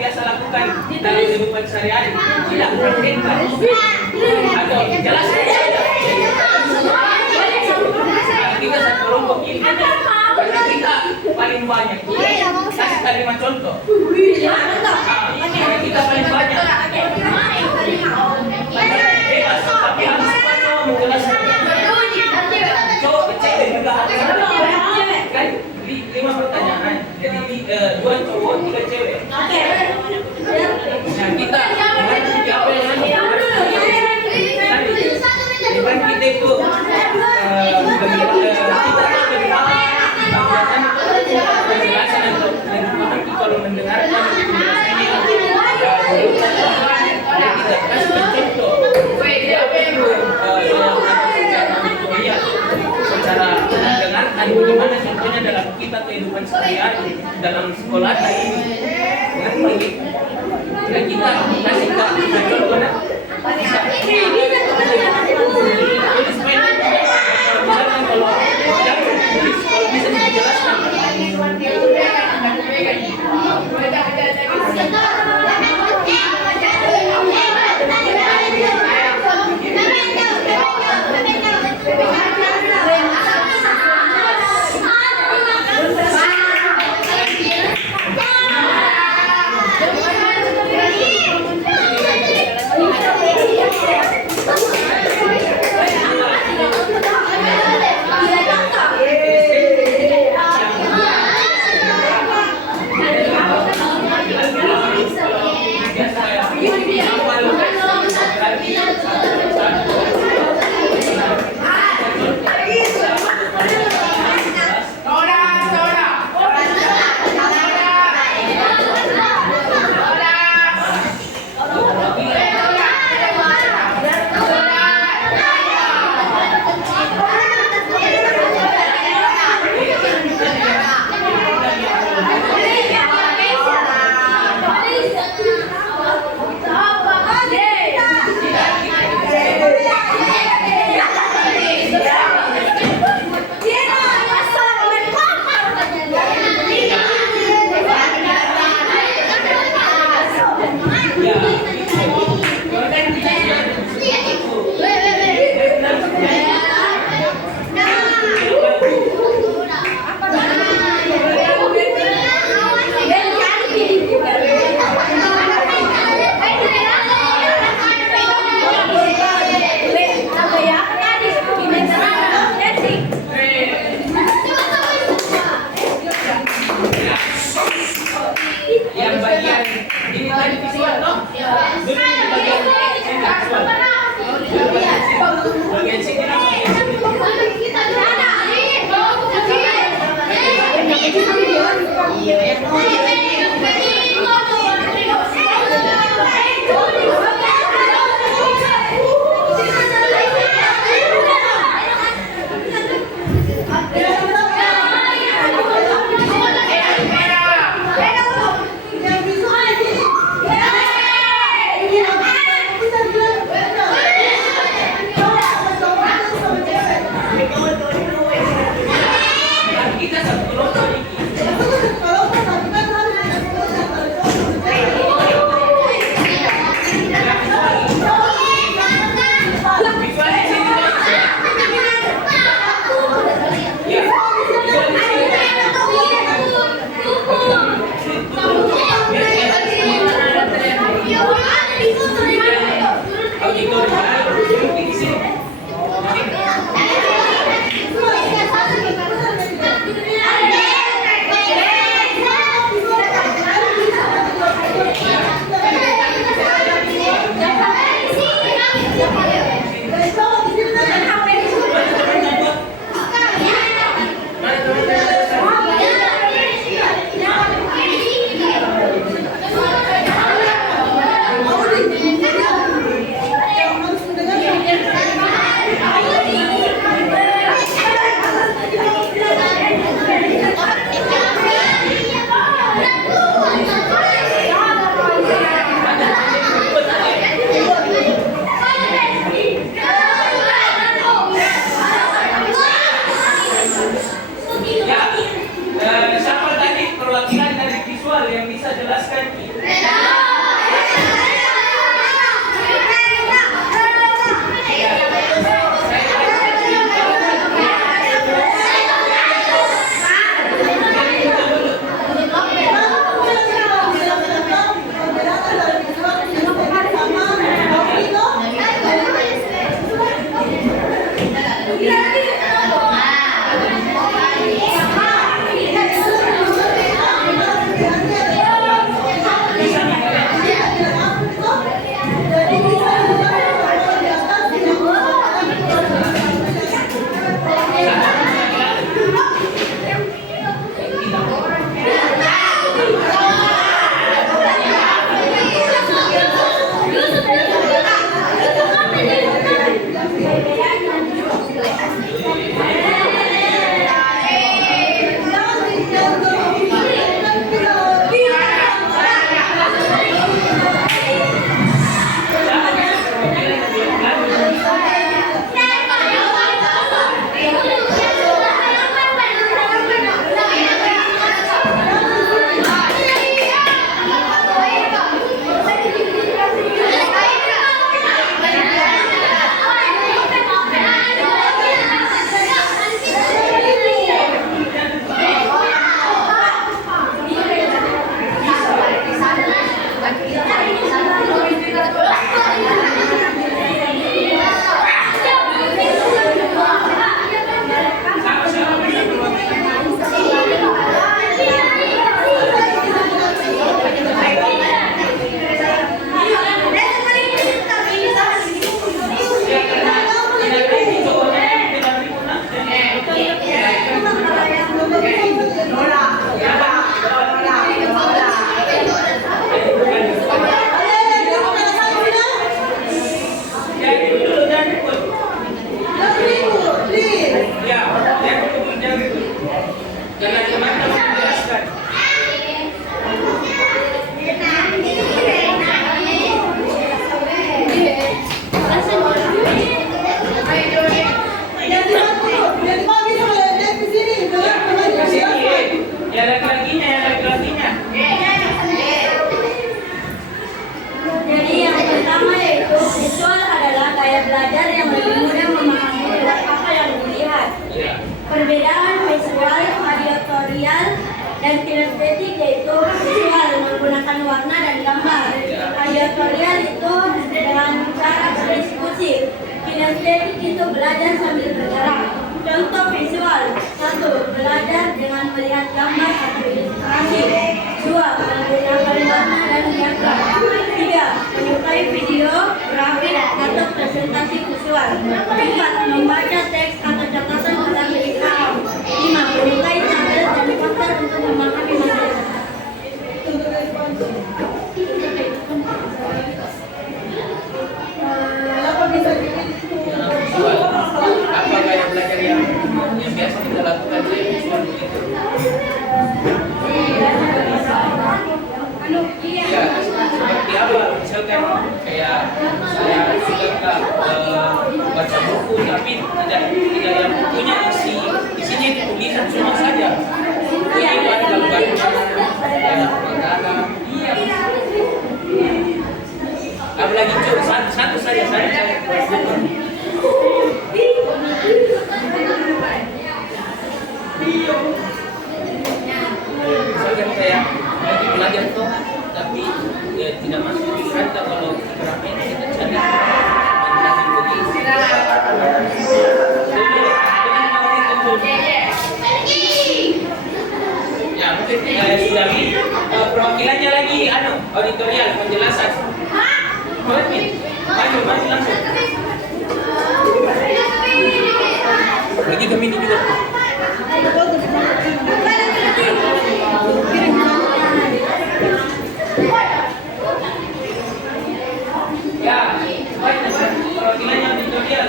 biasa lakukan dalam kehidupan sehari-hari, tidak praktekkan atau jelaskan saja. Kita satu kelompok ini karena kita paling banyak. Kasih kalimat contoh. Karena kita paling banyak. Bebas, tapi harus menjelaskan. Cowok cewek juga kan 5 pertanyaan. Jadi 2 cowok 3 cewek. Nah kita mengerti apa yang depan kita itu penjelasan untuk memahami kalau mendengarkan kita kasih contoh apa itu secara mendengarkan bagaimana contohnya dalam kita kehidupan sehari-hari dalam sekolah ini dan kita kasih contoh bisa dijelaskan. Dan kinestetik yaitu visual menggunakan warna dan gambar. Auditorial itu dengan cara berdiskusi. Kinestetik itu belajar sambil bergerak. Contoh visual: 1. Belajar dengan melihat gambar atau ilustrasi. 2. Menggunakan warna dan diagram. 3. Menyukai video, grafik, atau presentasi visual. 4. Membaca teks atau catatan pada paham. 5. Menyukai tabel dan poster untuk memahami materi. Visual. Apa gaya belajar yang biasa kita lakukan di visual begitu? Ya, seperti apa? Misalkan kayak saya suka baca buku, tapi tidak yang bukunya isinya itu tulisan semua saja. Jadi ada gambarnya, ada makanan. Apalagi cuma satu saja saya. Misalkan saya lagi belajar tuh, tapi ya, tidak masuk di kata kalau berapa ini kita cari mengenai begitu. Ya mungkin sudah perwakilannya lagi auditorial penjelasan. Maju langsung. Lagi kami ini juga. Ya, perwakilannya auditorial.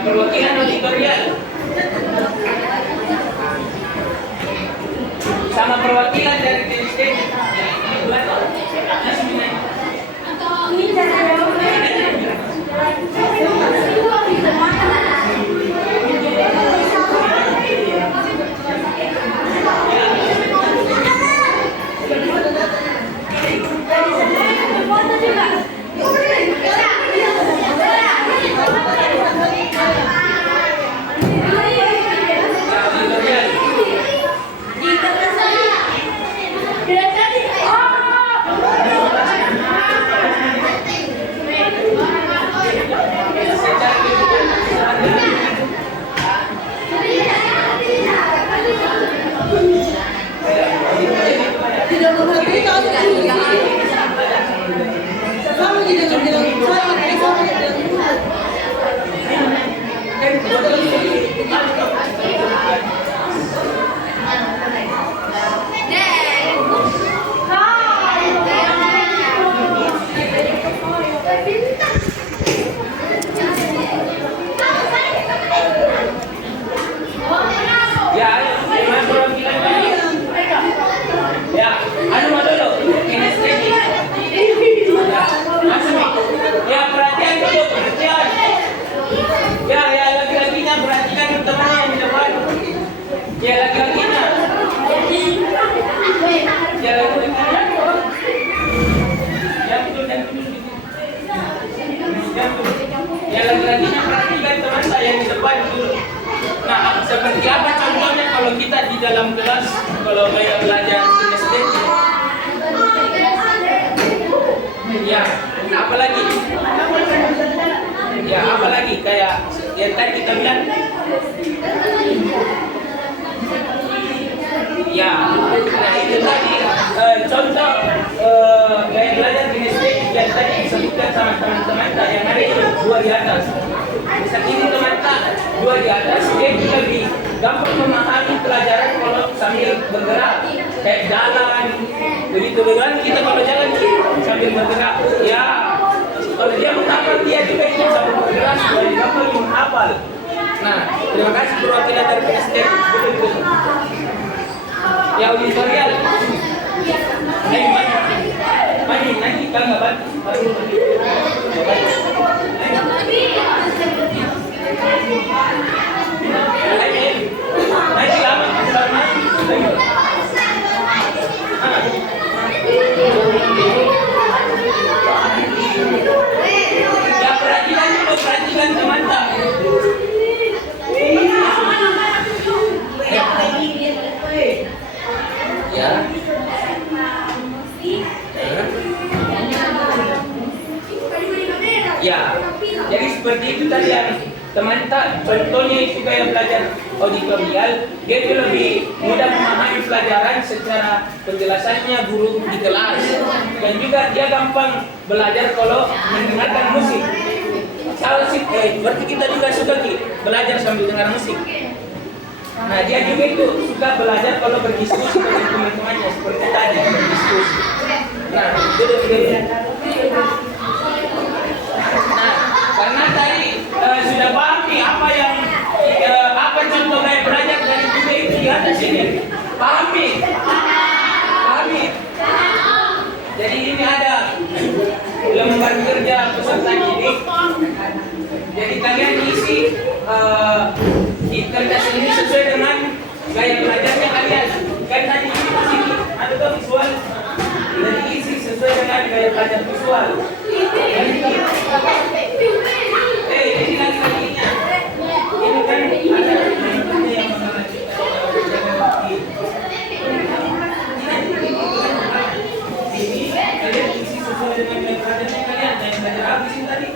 Perwakilan auditorial sama perwakilan dari kinestetik. Ya lagi-laginya perhatikan teman saya yang di depan dulu. Nah, seperti apa contohnya kalau kita di dalam kelas, kalau kayak belajar kinestetik? Ya, apalagi? Ya, apalagi kayak yang tadi kita bilang. Ya, nah itu tadi contoh gaya belajar kinestetik yang tadi disebutkan sama teman-teman yang ada itu dua di atas. Misal ini teman-teman dua di atas, dia lebih gampang memahami pelajaran kalau sambil bergerak, kayak jalan. Begitu dengan kita kalau jalan sambil bergerak, ya kalau dia menghafal dia juga ikut sambil bergerak supaya dapat menghafal. Nah, terima kasih perwakilan dari PSD. Ya auditorial. Ayo maju, nanti kan nggak bantu. Nanti lama sama. Ya perhatikan teman-teman. Ya. Ya. Jadi seperti itu tadi yang teman-teman, contohnya itu kayak belajar auditorial, dia itu lebih mudah memahami pelajaran secara penjelasannya guru di kelas, dan juga dia gampang belajar kalau mendengarkan musik. Berarti kita juga suka belajar sambil dengar musik. Nah, dia juga itu suka belajar kalau berdiskusi dengan teman-temannya seperti tadi berdiskusi. Nah, itu demikian. Nah, karena tadi sudah paham nih apa contoh gaya belajar dari juga itu di atas ini. Pahami. Jadi ini ada lembar kerja peserta didik. Jadi kalian isi di kertas ini sesuai dengan gaya belajarnya kalian. Kan tadi ini sini ada tuh visual. Jadi isi sesuai dengan gaya belajar visual. Ini lagi-laginya. Ini kan ada yang ini kalian isi sesuai dengan gaya belajarnya kalian. Yang belajar habis ini tadi.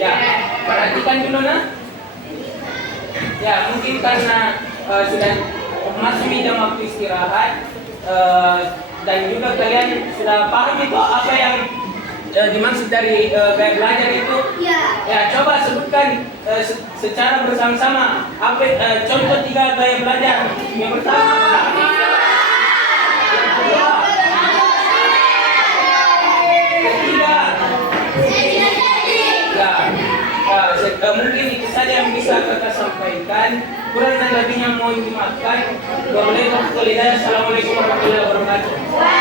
Ya, perhatikan dulu nah. Ya, mungkin karena sudah masuk jam waktu istirahat dan juga kalian sudah paham itu apa yang dimaksud dari gaya belajar itu. Ya, coba sebutkan secara bersama-sama apa contoh 3 gaya belajar. Yang pertama mungkin itu saja yang bisa kita sampaikan. Kurang dan lebihnya mohon dimaafkan. Wabillahi taufiq wal hidayah. Assalamualaikum warahmatullahi wabarakatuh.